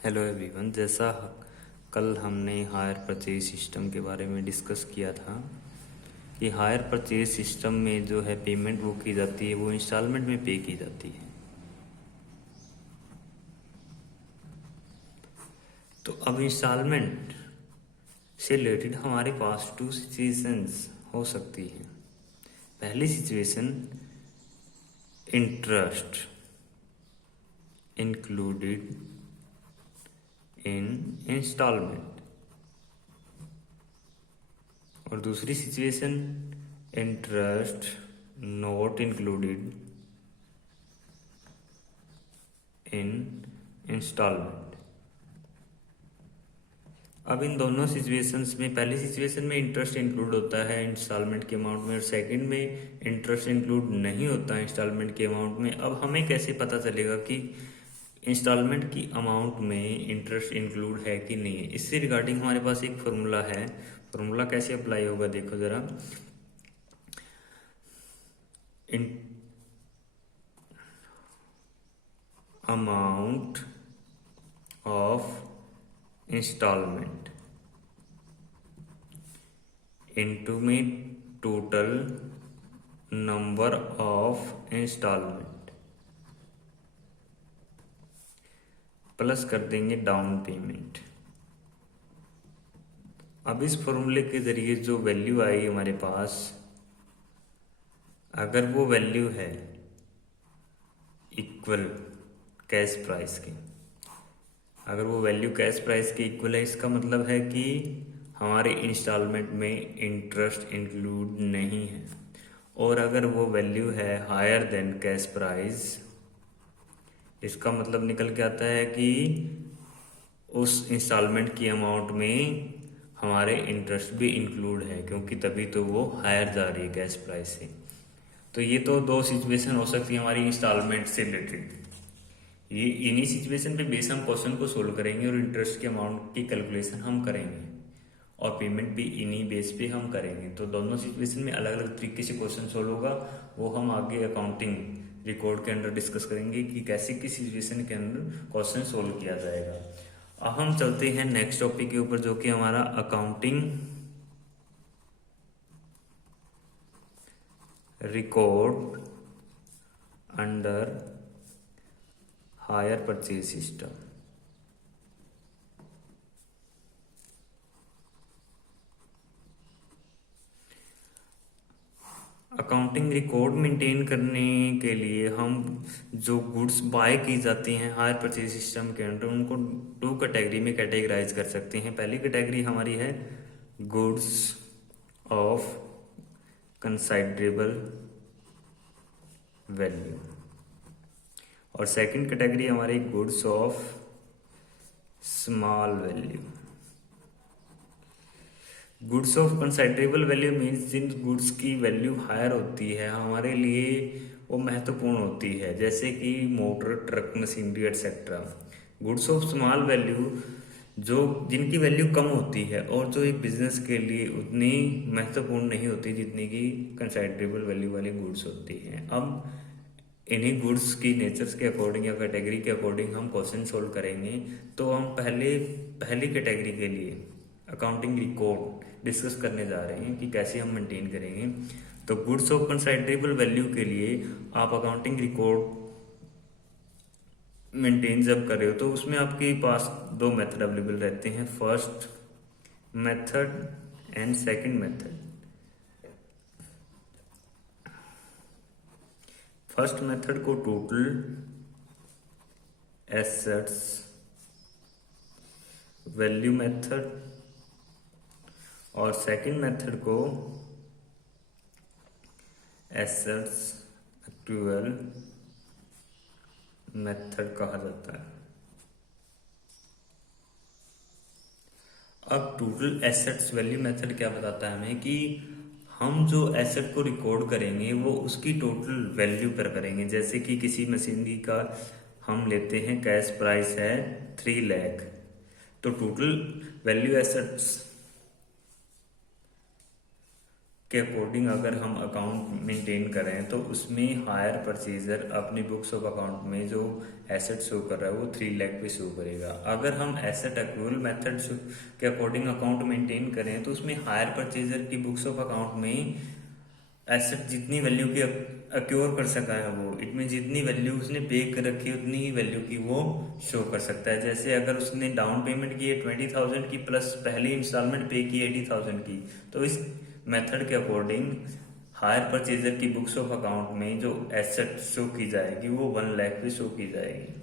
Hello everyone. जैसा कल हमने हायर परचेज सिस्टम के बारे में डिस्कस किया था कि हायर परचेज सिस्टम में जो है पेमेंट वो की जाती है, वो इंस्टॉलमेंट में पे की जाती है। तो अब इंस्टॉलमेंट से रिलेटेड हमारे पास 2 सिचुएशंस हो सकती हैं। पहली situation, interest included in instalment, और दूसरी situation, interest not included in instalment. अब इन दोनों सिचुएशंस में, पहली सिचुएशन में इंटरेस्ट इंक्लूड होता है इंस्टॉलमेंट के अमाउंट में, और सेकंड में इंटरेस्ट इंक्लूड नहीं होता है इंस्टॉलमेंट के अमाउंट में। अब हमें कैसे पता चलेगा कि इंस्टॉलमेंट की अमाउंट में इंटरेस्ट इंक्लूड है कि नहीं है? इससे रिगार्डिंग हमारे पास एक फॉर्मूला है। फॉर्मूला कैसे अप्लाई होगा देखो जरा। अमाउंट ऑफ इंस्टॉलमेंट इनटू में total number of instalment plus कर देंगे डाउन पेमेंट। अब इस फॉर्मूले के जरिए जो वैल्यू आएगी हमारे पास, अगर वो वैल्यू है इक्वल कैश प्राइस की, अगर वो वैल्यू कैश प्राइस के इक्वल है, इसका मतलब है कि हमारे इंस्टॉलमेंट में इंटरेस्ट इंक्लूड नहीं है। और अगर वो वैल्यू है हायर देन कैश प्राइस, इसका मतलब निकल के आता है कि उस इंस्टॉलमेंट की अमाउंट में हमारे इंटरेस्ट भी इंक्लूड है, क्योंकि तभी तो वो हायर जा रही है कैश प्राइस से। तो ये तो 2 सिचुएशन हो सकती है हमारी इंस्टॉलमेंट से रिलेटेड। ये इन्हीं सिचुएशन पे बेस हम क्वेश्चन को सोल्व करेंगे और इंटरेस्ट के अमाउंट की कैलकुलेशन हम करेंगे, और पेमेंट भी इन्हीं बेस पे हम करेंगे। तो दोनों सिचुएशन में अलग अलग तरीके से क्वेश्चन सोल्व होगा, वो हम आगे अकाउंटिंग रिकॉर्ड के अंदर डिस्कस करेंगे कि कैसे किस सिचुएशन के अंदर क्वेश्चन सोल्व किया जाएगा। अब हम चलते हैं नेक्स्ट टॉपिक के ऊपर, जो कि हमारा accounting record under hire purchase system. Accounting record maintain करने के लिए हम जो गुड्स बाय की जाती हैं हायर परचेज सिस्टम के अंदर, उनको 2 कैटेगरी में कैटेगराइज कर सकते हैं। पहली कैटेगरी हमारी है गुड्स ऑफ कंसाइडरेबल वैल्यू, और सेकंड कैटेगरी हमारी goods of small value. Goods of considerable value means जिन गुड्स की वैल्यू हायर होती है हमारे लिए वो महत्वपूर्ण होती है, जैसे कि motor, truck, machinery etcetera. Goods of small value जो जिनकी वैल्यू कम होती है और जो एक बिजनेस के लिए उतनी महत्वपूर्ण नहीं होती जितनी की कंसाइडरेबल वैल्यू वाली गुड्स होती हैं। अब इन्हीं गुड्स की नेचर्स के अकॉर्डिंग या कैटेगरी के अकॉर्डिंग हम क्वेश्चन सोल्व करेंगे। तो हम पहली कैटेगरी के लिए अकाउंटिंग रिकॉर्ड डिस्कस करने जा रहे हैं कि कैसे हम मेंटेन करेंगे। तो गुड्स ऑफ कंसाइडरेबल वैल्यू के लिए आप अकाउंटिंग रिकॉर्ड मेंटेन जब कर रहे हो तो उसमें आपके पास 2 मेथड अवेलेबल रहते हैं, first method and second method. First method को टोटल एसेट्स वैल्यू मेथड, और सेकंड मेथड को एसेट्स एक्चुअल मेथड कहा जाता है। अब टोटल एसेट्स वैल्यू मेथड क्या बताता है हमें कि हम जो एसेट को रिकॉर्ड करेंगे वो उसकी टोटल वैल्यू पर करेंगे। जैसे कि किसी मशीनरी का हम लेते हैं, कैश प्राइस है 3 लाख, तो टोटल वैल्यू एसेट्स के अकॉर्डिंग अगर हम अकाउंट मेंटेन करें तो उसमें हायर परचेजर अपनी बुक्स ऑफ अकाउंट में जो एसेट शो कर रहा है वो 3 लाख पे शो करेगा। अगर हम एसेट एक्रूवल मेथड के अकॉर्डिंग अकाउंट मेंटेन करें तो उसमें हायर परचेजर की बुक्स ऑफ अकाउंट में एसेट जितनी वैल्यू की अक्योर कर सका है वो, इट मीन जितनी वैल्यू उसने पे कर रखी है उतनी ही वैल्यू की वो शो कर सकता है। जैसे अगर उसने डाउन पेमेंट की है 20,000 की प्लस पहली इंस्टॉलमेंट पे की 80,000 की, तो इस मेथड के अकॉर्डिंग हायर परचेजर की बुक्स ऑफ अकाउंट में जो एसेट शो की जाएगी वो 1 लाख पे शो की जाएगी।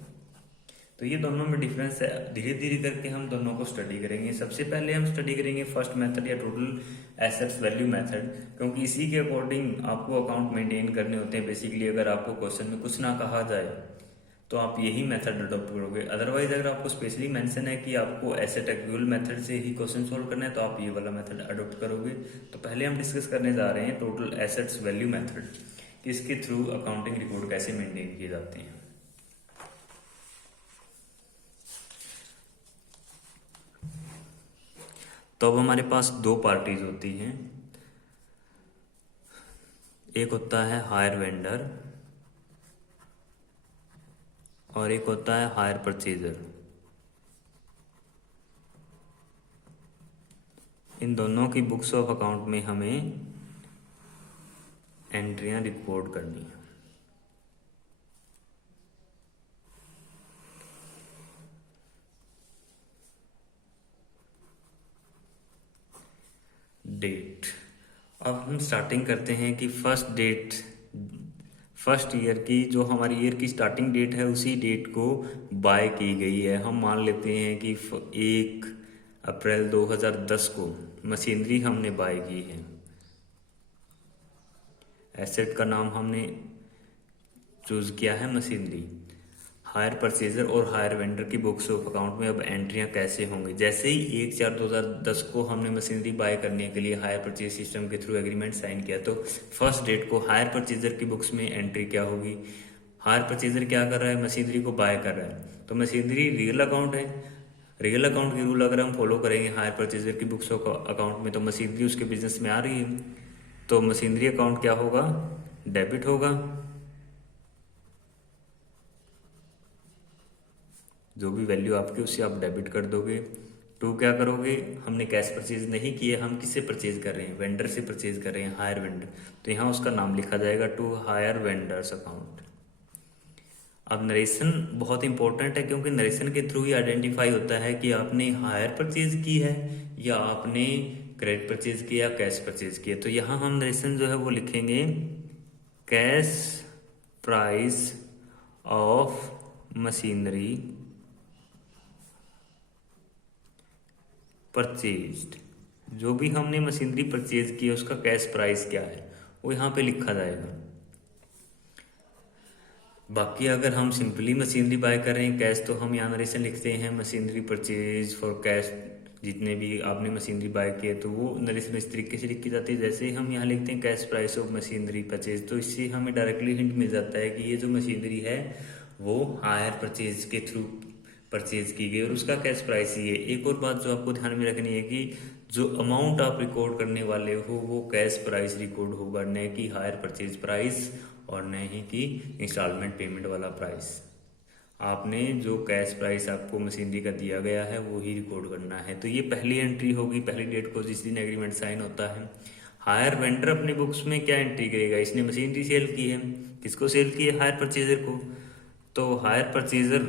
तो ये दोनों में डिफरेंस है, धीरे धीरे करके हम दोनों को स्टडी करेंगे। सबसे पहले हम स्टडी करेंगे फर्स्ट मेथड या टोटल एसेट्स वैल्यू मेथड, क्योंकि इसी के अकॉर्डिंग आपको अकाउंट मेंटेन करने होते हैं। बेसिकली अगर आपको क्वेश्चन में कुछ ना कहा जाए तो आप यही मेथड अडॉप्ट करोगे। अदरवाइज अगर आपको स्पेशली मेंशन है कि आपको एसेट एक्रूवल मेथड से ही क्वेश्चन सोल्व करना है तो आप ये वाला मेथड अडॉप्ट करोगे। तो पहले हम डिस्कस करने जा रहे हैं टोटल एसेट्स वैल्यू मेथड, कि इसके थ्रू अकाउंटिंग रिकॉर्ड कैसे मेंटेन किए जाते हैं। तो अब हमारे पास दो पार्टीज होती हैं, एक होता है हायर वेंडर और एक होता है हायर परचेजर। इन दोनों की बुक्स ऑफ अकाउंट में हमें एंट्रियां रिकॉर्ड करनी है। डेट, अब हम स्टार्टिंग करते हैं कि फर्स्ट ईयर की जो हमारी ईयर की स्टार्टिंग डेट है उसी डेट को बाय की गई है। हम मान लेते हैं कि 1 अप्रैल 2010 को मशीनरी हमने बाय की है। एसेट का नाम हमने चूज किया है मशीनरी। हायर परचेजर और हायर वेंडर की बुक्स ऑफ अकाउंट में अब एंट्रियां कैसे होंगी। जैसे ही 1/4/2010 को हमने मशीनरी बाय करने के लिए हायर परचेज सिस्टम के थ्रू एग्रीमेंट साइन किया, तो फर्स्ट डेट को हायर परचेजर की बुक्स में एंट्री क्या होगी। हायर परचेजर क्या कर रहा है, मशीनरी को बाय कर रहा है, तो मशीनरी रियल अकाउंट है। रियल अकाउंट की रूल अगर हम फॉलो करेंगे हायर परचेजर की बुक्स ऑफ अकाउंट में, तो मशीनरी उसके बिजनेस में आ रही है, तो मशीनरी अकाउंट क्या होगा, डेबिट होगा। जो भी वैल्यू आपकी उससे आप डेबिट कर दोगे। टू क्या करोगे, हमने कैश परचेज नहीं किया, हम किससे परचेज कर रहे हैं, वेंडर से परचेज कर रहे हैं, हायर वेंडर, तो यहाँ उसका नाम लिखा जाएगा टू हायर वेंडर्स अकाउंट। अब नरेशन बहुत इंपॉर्टेंट है, क्योंकि नरेशन के थ्रू ही आइडेंटिफाई होता है कि आपने हायर परचेज की है या आपने क्रेडिट परचेज किया या कैश परचेज किया। तो यहाँ हम नरेशन जो है वो लिखेंगे cash price of machinery purchased. जो भी हमने मशीनरी परचेज की है उसका कैश प्राइस क्या है वो यहाँ पे लिखा जाएगा। बाकी अगर हम सिंपली मशीनरी बाय कर रहे हैं कैश, तो हम यहाँ नरेशन लिखते हैं मशीनरी परचेज फॉर कैश। जितने भी आपने मशीनरी बाय किए तो वो नरेशन इस तरीके से लिखी जाती है। जैसे ही हम यहाँ लिखते हैं cash price of machinery purchase, तो इससे हमें डायरेक्टली हिंट मिल जाता है कि ये जो मशीनरी है वो हायर परचेज के थ्रू परचेज की गई और उसका कैश प्राइस ही है। एक और बात जो आपको ध्यान में रखनी है कि जो अमाउंट आप रिकॉर्ड करने वाले हो वो कैश प्राइस रिकॉर्ड होगा, न कि हायर परचेज प्राइस और न ही कि इंस्टॉलमेंट पेमेंट वाला प्राइस। आपने जो कैश प्राइस आपको मशीनरी का दिया गया है वो ही रिकॉर्ड करना है। तो ये पहली एंट्री होगी, पहली डेट को जिस दिन एग्रीमेंट साइन होता है। हायर वेंडर अपने बुक्स में क्या एंट्री करेगा, इसने मशीनरी सेल की है, किसको सेल की है, हायर परचेजर को, तो हायर परचेजर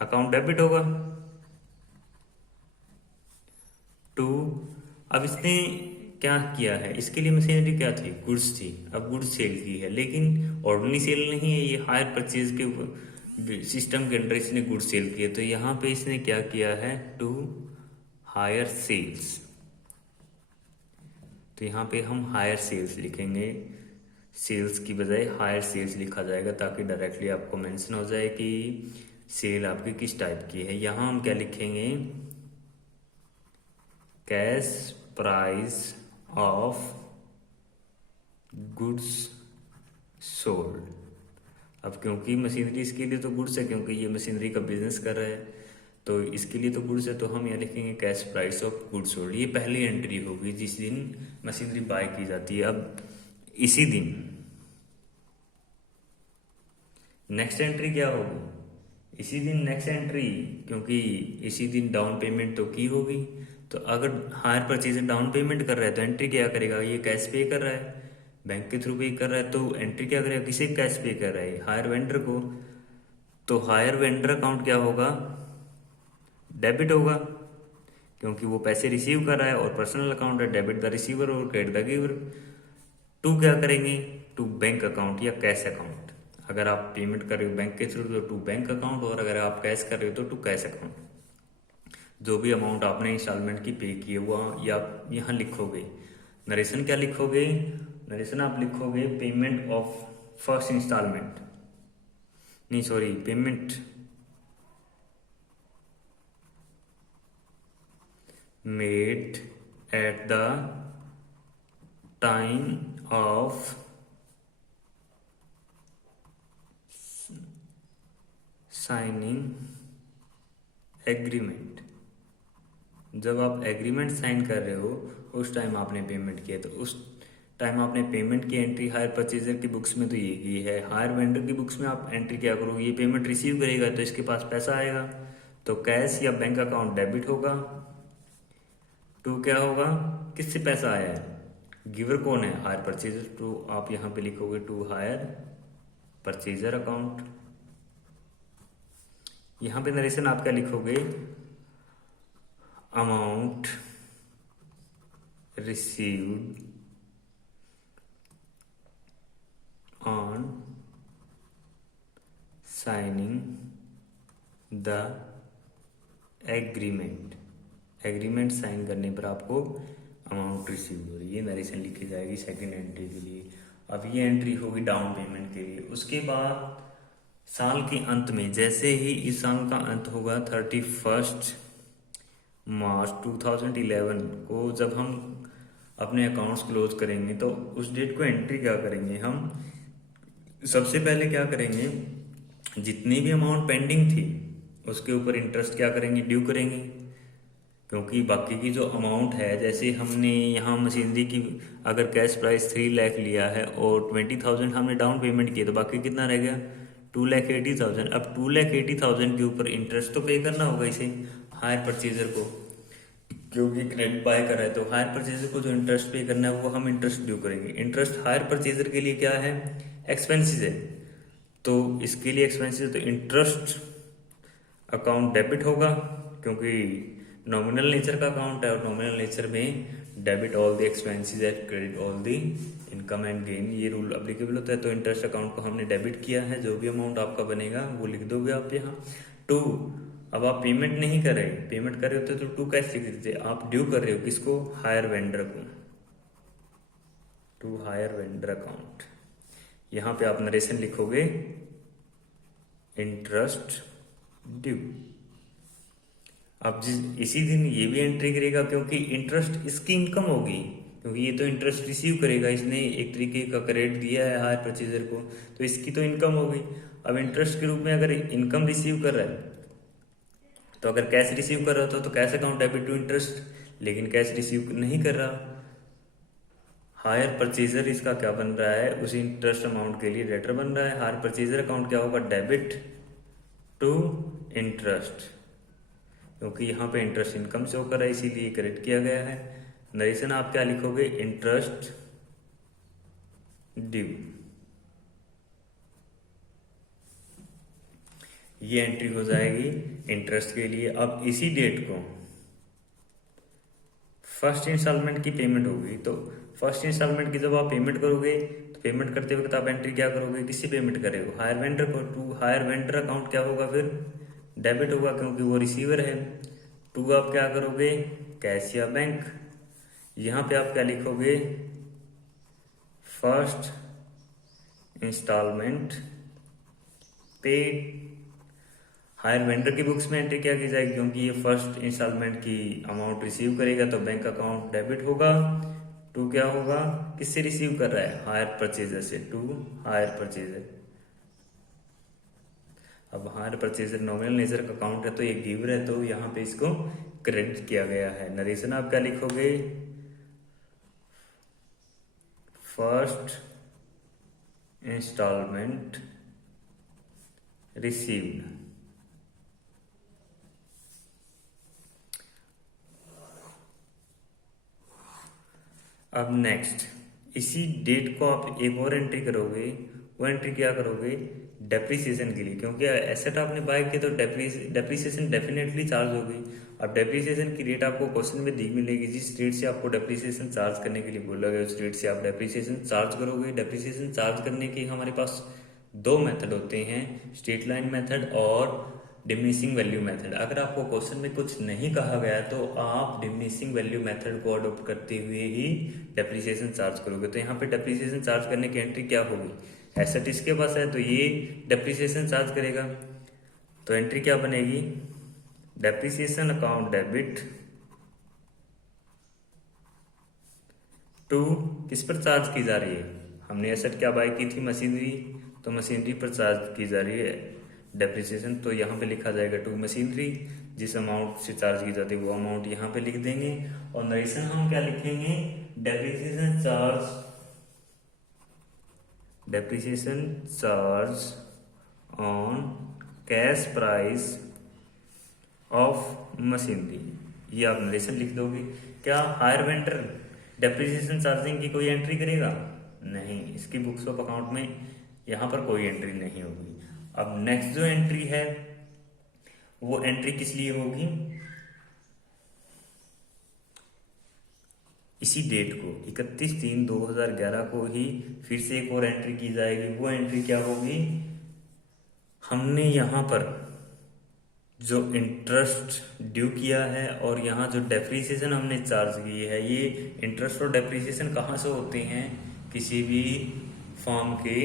अकाउंट डेबिट होगा। टू, अब इसने क्या किया है, इसके लिए मशीनरी क्या थी, गुड्स थी, अब गुड्स सेल की है, लेकिन ऑर्डिनरी सेल नहीं है, ये हायर परचेज के सिस्टम के अंडर इसने गुड्स सेल किए। तो यहाँ पे इसने क्या किया है, टू हायर सेल्स। तो यहाँ पे हम हायर सेल्स लिखेंगे, सेल्स की बजाय हायर सेल्स लिखा जाएगा ताकि डायरेक्टली आपको मेंशन हो जाए कि सेल आपकी किस टाइप की है। यहाँ हम क्या लिखेंगे, cash price of goods sold. अब क्योंकि मशीनरी इसके लिए तो गुड्स है, क्योंकि ये मशीनरी का बिजनेस कर रहा है, तो इसके लिए तो गुड्स है, तो हम यहाँ लिखेंगे cash price of goods sold. ये पहली एंट्री होगी जिस दिन मशीनरी बाय की जाती है। अब इसी दिन नेक्स्ट एंट्री क्या होगी, इसी दिन नेक्स्ट एंट्री, क्योंकि इसी दिन डाउन पेमेंट तो की होगी। तो अगर हायर परचेजर डाउन पेमेंट कर रहा है तो एंट्री क्या करेगा, ये कैश पे कर रहा है, बैंक के थ्रू पे कर रहा है, तो एंट्री क्या करेगा, किसे कैश पे कर रहा है, हायर वेंडर को। तो हायर वेंडर अकाउंट क्या होगा, डेबिट होगा, क्योंकि वो पैसे रिसीव कर रहा है, और पर्सनल अकाउंट है, डेबिट द रिसीवर और क्रेडिट द गिवर। टू क्या करेंगे, टू बैंक अकाउंट या कैश अकाउंट। अगर आप पेमेंट कर रहे हो बैंक के थ्रू तो टू बैंक अकाउंट, और अगर आप कैश कर रहे हो तो टू कैश अकाउंट। जो भी अमाउंट आपने इंस्टॉलमेंट की पे की है वो या यहाँ लिखोगे। नरेशन क्या लिखोगे, नरेशन आप लिखोगे पेमेंट ऑफ फर्स्ट इंस्टॉलमेंट, नहीं sorry, payment made at the time of signing agreement. जब आप एग्रीमेंट साइन कर रहे हो उस टाइम आपने पेमेंट किया, तो उस टाइम आपने पेमेंट की एंट्री हायर परचेजर की बुक्स में तो ये है। हायर वेंडर की बुक्स में आप एंट्री क्या करोगे, ये पेमेंट रिसीव करेगा तो इसके पास पैसा आएगा, तो कैश या बैंक अकाउंट डेबिट होगा। टू क्या होगा, किससे पैसा आया है, गिवर कौन है, हायर परचेजर। टू आप यहाँ पे लिखोगे टू हायर परचेजर अकाउंट। यहाँ पे नरेशन आप क्या लिखोगे, amount received on signing the agreement. Agreement sign करने पर आपको अमाउंट रिसीव हो रही है, नरेशन लिखी जाएगी सेकंड एंट्री के लिए। अब ये एंट्री होगी डाउन पेमेंट के लिए। उसके बाद साल के अंत में, जैसे ही इस साल का अंत होगा 31 मार्च 2011 को, जब हम अपने अकाउंट्स क्लोज करेंगे तो उस डेट को एंट्री क्या करेंगे, हम सबसे पहले क्या करेंगे, जितनी भी अमाउंट पेंडिंग थी उसके ऊपर इंटरेस्ट क्या करेंगे, ड्यू करेंगे। क्योंकि बाकी की जो अमाउंट है, जैसे हमने यहाँ मशीनरी की अगर कैश प्राइस 3 लाख लिया है और 20,000 हमने डाउन पेमेंट किया, तो बाकी कितना रह गया, 2,80,000। अब 2,80,000 के ऊपर इंटरेस्ट तो पे करना होगा इसे हायर परचेजर को, क्योंकि क्रेडिट बाय कर रहा है। तो हायर परचेजर को जो इंटरेस्ट पे करना है वो हम इंटरेस्ट ड्यू करेंगे। इंटरेस्ट हायर परचेजर के लिए क्या है, एक्सपेंसेस है, तो इसके लिए एक्सपेंसेस, तो इंटरेस्ट अकाउंट डेबिट होगा, क्योंकि नॉमिनल नेचर का अकाउंट है, और नॉमिनल नेचर में debit all the expenses and credit all the income and gain, ये रूल अप्लीकेबल होता है। तो इंटरेस्ट अकाउंट को हमने डेबिट किया है, जो भी अमाउंट आपका बनेगा वो लिख दोगे आप यहाँ। टू, अब आप पेमेंट नहीं कर रहे, पेमेंट कर रहे होते तो टू कैसे लिख देते, आप ड्यू कर रहे हो किसको, हायर वेंडर को, टू हायर वेंडर अकाउंट। यहाँ पे आप नरेशन लिखोगे इंटरेस्ट ड्यू। अब इसी दिन ये भी एंट्री करेगा, क्योंकि इंटरेस्ट इसकी इनकम होगी, क्योंकि ये तो इंटरेस्ट रिसीव करेगा, इसने एक तरीके का क्रेडिट दिया है हायर परचेजर को, तो इसकी तो इनकम होगी। अब इंटरेस्ट के रूप में अगर इनकम रिसीव कर रहा है, तो अगर कैश रिसीव कर रहा था तो cash account debit to interest, लेकिन कैश रिसीव नहीं कर रहा, हायर परचेजर इसका क्या बन रहा है, उसी इंटरेस्ट अमाउंट के लिए डेटर बन रहा है। हायर परचेजर अकाउंट क्या होगा, डेबिट टू इंटरेस्ट, क्योंकि यहाँ पे इंटरेस्ट इनकम से होकर है इसीलिए क्रेडिट किया गया है। नरेशन आप क्या लिखोगे, इंटरेस्ट ड्यू। ये एंट्री हो जाएगी इंटरेस्ट के लिए। अब इसी डेट को फर्स्ट इंस्टॉलमेंट की पेमेंट होगी, तो फर्स्ट इंस्टॉलमेंट की जब आप पेमेंट करोगे तो पेमेंट करते वक्त आप एंट्री क्या करोगे, किससे पेमेंट करेगा, हायर वेंडर को। टू हायर वेंडर अकाउंट क्या होगा, फिर डेबिट होगा, क्योंकि वो रिसीवर है। टू आप क्या करोगे, कैश या बैंक। यहाँ पे आप क्या लिखोगे, first instalment paid. Hire vendor की बुक्स में एंट्री क्या की जाएगी, क्योंकि ये फर्स्ट इंस्टॉलमेंट की अमाउंट रिसीव करेगा तो बैंक अकाउंट डेबिट होगा। टू क्या होगा, किससे रिसीव कर रहा है, हायर परचेजर से, टू हायर परचेजर। अब हायर परचेजर नॉमिनल नेचर का अकाउंट है तो ये गिवर है, तो यहाँ पे इसको क्रेडिट किया गया है। नरेशन आप क्या लिखोगे, फर्स्ट इंस्टॉलमेंट रिसीव्ड। अब नेक्स्ट इसी डेट को आप एक और एंट्री करोगे, वो एंट्री क्या करोगे, डेप्रिसिएशन के लिए, क्योंकि एसेट आपने बाय किया तो डेप्रिसिएशन डेफिनेटली चार्ज होगी। अब डेप्रिसिएशन की रेट आपको क्वेश्चन में दी मिलेगी, जिस रेट से आपको डेप्रिसिएशन चार्ज करने के लिए बोला गया उस रेट से आप डेप्रिसिएशन चार्ज करोगे। डेप्रिसिएशन चार्ज करने के हमारे पास दो मेथड होते हैं, स्ट्रेट लाइन मेथड और डिमिनिशिंग वैल्यू मेथड। अगर आपको क्वेश्चन में कुछ नहीं कहा गया तो आप डिमिनिशिंग वैल्यू मेथड को अडॉप्ट करते हुए ही डेप्रिसिएशन चार्ज करोगे। तो यहाँ पे डेप्रिसिएशन चार्ज करने की एंट्री क्या होगी, एसेट इसके पास है तो ये डेप्रिसिएशन चार्ज करेगा, तो एंट्री क्या बनेगी, डेप्रिसिएशन अकाउंट डेबिट टू किस पर चार्ज की जा रही है, हमने एसेट क्या बाय की थी, मशीनरी, तो मशीनरी पर चार्ज की जा रही है डेप्रिसिएशन। तो यहाँ पे लिखा जाएगा टू मशीनरी, जिस अमाउंट से चार्ज की जाती है वो अमाउंट यहाँ पे लिख देंगे। और नरेशन हम क्या लिखेंगे, depreciation charge on cash price of machinery, ये आप नरेशन लिख दोगे। क्या हायर वेंडर डेप्रिसिएशन चार्जिंग की कोई एंट्री करेगा, नहीं, इसकी बुक्स ऑफ अकाउंट में यहाँ पर कोई एंट्री नहीं होगी। अब नेक्स्ट जो एंट्री है वो एंट्री किस लिए होगी, इसी डेट को 31/3/2011 को ही फिर से एक और एंट्री की जाएगी। वो एंट्री क्या होगी, हमने यहाँ पर जो इंटरेस्ट ड्यू किया है और यहाँ जो डेप्रिसिएशन हमने चार्ज की है, ये इंटरेस्ट और डेप्रिसिएशन कहाँ से होते हैं, किसी भी फर्म के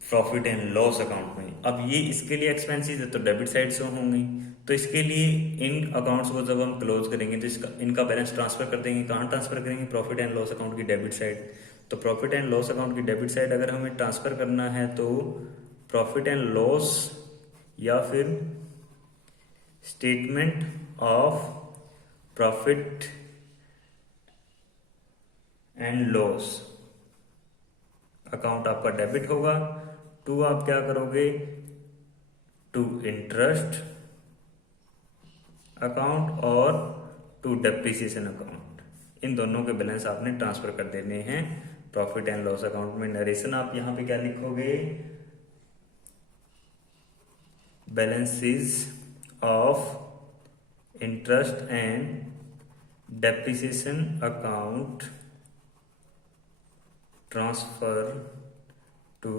प्रॉफिट एंड लॉस अकाउंट में। अब ये इसके लिए एक्सपेंसेस है तो डेबिट साइड से होंगे, तो इसके लिए इन अकाउंट्स को जब हम क्लोज करेंगे तो इनका बैलेंस ट्रांसफर कर देंगे, कहाँ ट्रांसफर करेंगे, प्रॉफिट एंड लॉस अकाउंट की डेबिट साइड। तो प्रॉफिट एंड लॉस अकाउंट की डेबिट साइड अगर हमें ट्रांसफर करना है तो प्रॉफिट एंड लॉस या फिर statement of profit and loss account आपका डेबिट होगा। टू आप क्या करोगे, टू इंटरेस्ट अकाउंट और टू डेप्रिसिएशन अकाउंट, इन दोनों के बैलेंस आपने ट्रांसफर कर देने हैं प्रॉफिट एंड लॉस अकाउंट में। नरेशन आप यहां पे क्या लिखोगे, balances of interest and depreciation account transfer to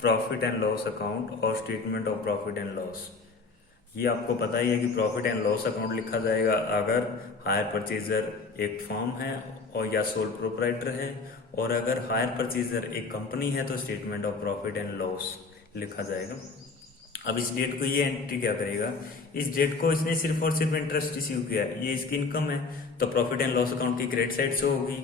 profit and loss account और statement of profit and loss. ये आपको पता ही है कि प्रॉफिट एंड लॉस अकाउंट लिखा जाएगा अगर हायर परचेजर एक फर्म है और या सोल प्रोप्राइटर है, और अगर हायर परचेजर एक कंपनी है तो statement of profit and loss लिखा जाएगा। अब इस डेट को ये एंट्री क्या करेगा, इस डेट को इसने सिर्फ और सिर्फ इंटरेस्ट रिसीव किया है, ये इसकी इनकम है तो प्रॉफिट एंड लॉस अकाउंट की क्रेडिट साइड से होगी।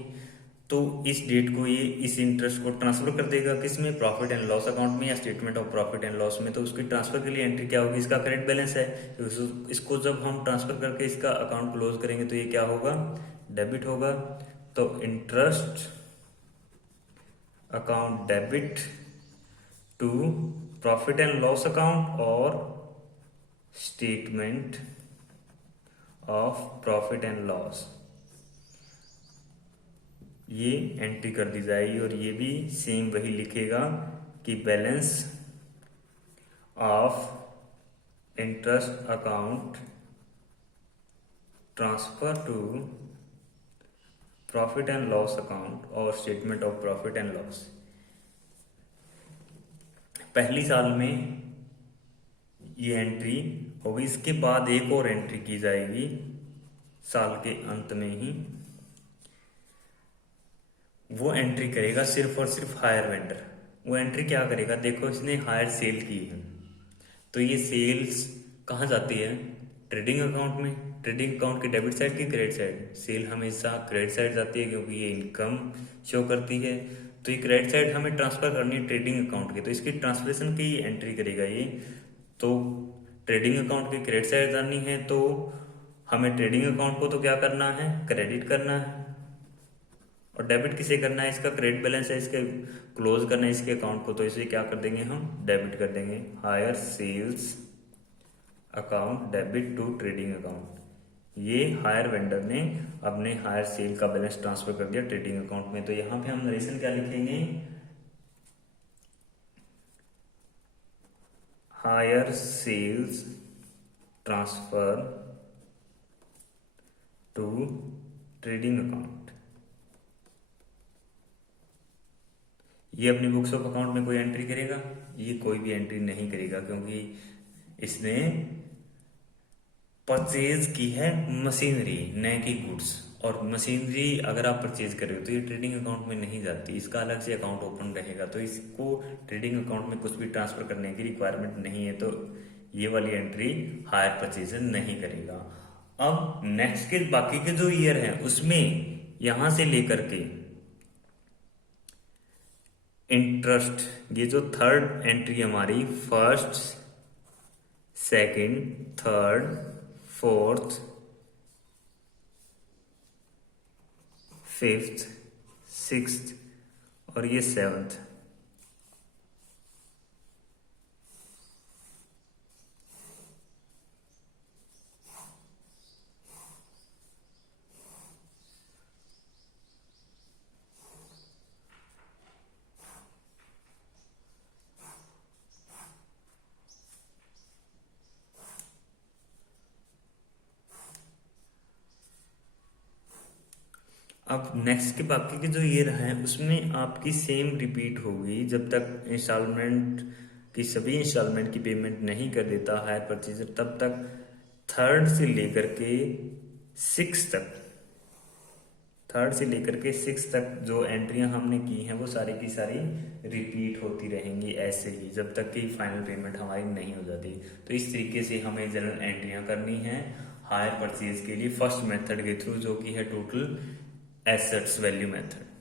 तो इस डेट को ये इस इंटरेस्ट को ट्रांसफर कर देगा किसमें, प्रॉफिट एंड लॉस अकाउंट में या statement of profit and loss में। तो उसकी ट्रांसफर के लिए एंट्री क्या होगी, इसका क्रेडिट बैलेंस है, इसको जब हम ट्रांसफर करके इसका अकाउंट क्लोज करेंगे तो ये क्या होगा, डेबिट होगा। तो interest account debit to profit and loss account और statement of profit and loss, ये एंट्री कर दी जाएगी। और ये भी सेम वही लिखेगा कि balance of interest account transfer to profit and loss account और statement of profit and loss. पहली साल में ये एंट्री होगी, इसके बाद एक और एंट्री की जाएगी साल के अंत में ही, वो एंट्री करेगा सिर्फ और सिर्फ हायर वेंडर। वो एंट्री क्या करेगा, देखो इसने हायर सेल की है तो ये सेल्स कहाँ जाती है, ट्रेडिंग अकाउंट में, ट्रेडिंग अकाउंट की डेबिट साइड की क्रेडिट साइड, सेल हमेशा क्रेडिट साइड जाती है क्योंकि ये इनकम शो करती है। तो ये क्रेडिट साइड हमें ट्रांसफर करनी है ट्रेडिंग अकाउंट की, तो इसकी ट्रांसलेशन की एंट्री करेगा ये तो ट्रेडिंग अकाउंट की क्रेडिट साइड जाननी है तो हमें ट्रेडिंग अकाउंट को तो क्या करना है, क्रेडिट करना है, और डेबिट किसे करना है, इसका क्रेडिट बैलेंस है, इसके क्लोज करना है इसके अकाउंट को, तो इसे क्या कर देंगे हम, डेबिट कर देंगे। Hire sales account debit to trading account. ये हायर वेंडर ने अपने हायर सेल का बैलेंस ट्रांसफर कर दिया ट्रेडिंग अकाउंट में, तो यहां पे हम नरेशन क्या लिखेंगे, hire sales transfer to trading account. ये अपनी बुक्स ऑफ अकाउंट में कोई एंट्री करेगा, ये कोई भी एंट्री नहीं करेगा, क्योंकि इसने परचेज की है मशीनरी न कि गुड्स, और मशीनरी अगर आप परचेज कर रहे हो तो ये ट्रेडिंग अकाउंट में नहीं जाती, इसका अलग से अकाउंट ओपन रहेगा, तो इसको ट्रेडिंग अकाउंट में कुछ भी ट्रांसफर करने की रिक्वायरमेंट नहीं है, तो ये वाली एंट्री हायर परचेजर नहीं करेगा। अब नेक्स्ट के बाकी के जो ईयर है उसमें यहां से लेकर के इंटरेस्ट, ये जो थर्ड एंट्री हमारी, first second third fourth fifth sixth और ये सेवंथ, अब नेक्स्ट के बाकी के जो ईयर हैं उसमें आपकी सेम रिपीट होगी, जब तक इंस्टॉलमेंट की सभी इंस्टॉलमेंट की पेमेंट नहीं कर देता हायर परचेजर, तब तक थर्ड से लेकर के सिक्स तक, थर्ड से लेकर के सिक्स तक जो एंट्रियां हमने की हैं वो सारी की सारी रिपीट होती रहेंगी ऐसे ही, जब तक कि फाइनल पेमेंट हमारी नहीं हो जाती। तो इस तरीके से हमें जनरल एंट्रियां करनी है हायर परचेज के लिए फर्स्ट मेथड के थ्रू, जो कि है टोटल एसेट्स वैल्यू मेथड।